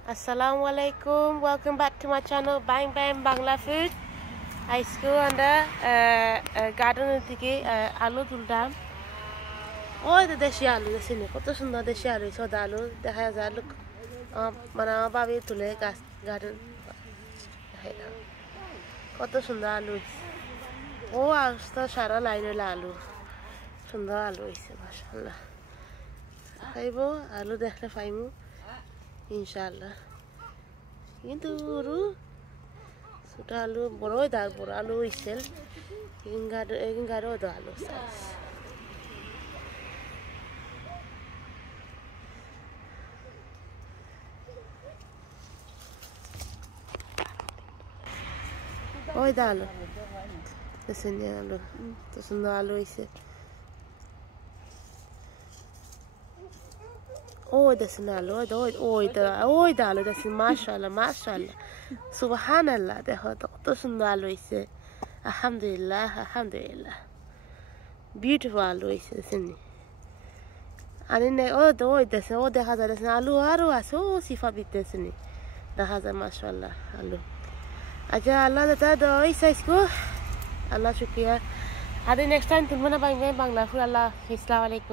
Assalamualaikum. Welcome back to my channel Bang Bang Bangla Food. I school under garden থেকে আলু তুলতাম ওই তো দেশি আলু দেখছিনি কত সুন্দর দেশি আলু সদা আলু দেখা যায় আলু মানে আমার বাবি তুলে গাছ গার্ডেন কত সুন্দর আলু ও আস্তা সারা লাইন হইলো আলু সুন্দর আলু হয়েছে মাশাআল্লাহ খাইব আলু দেখলে পাইমু ইনশাআল্লাহ কিন্তু ছোট আলু বড় আলু হয়েছিল এগিনগারও তো আলু সাইজ ওই দা আলু দেখছেন আলু তো সুন্দর আলু হয়েছে ওই দেখছেন আলু ওই দা আলু দেখছেন মাশাআল্লাহ মাশাআল্লাহ সুবহানাল্লাহ দেখো কত সুন্দর আলু হয়েছে আলহামদুলিল্লাহ আলহামদুলিল্লাহ বিউটিফুল আলু হয়েছে দেখছেন আনি নাই ওই দেখছেন ও দেখা যায় দেখছেন আলু আরও আছে ও সিফা বিতেছেন দেখা যায় মাশাআল্লাহ আলু আচ্ছা আল্লাহ দাদা ওই সাইজকো আল্লাহ শুক্রিয়া আরে নেক্সট টাইম তুলব না বাংলা ফুল আল্লাহ আসসালামু আলাইকুম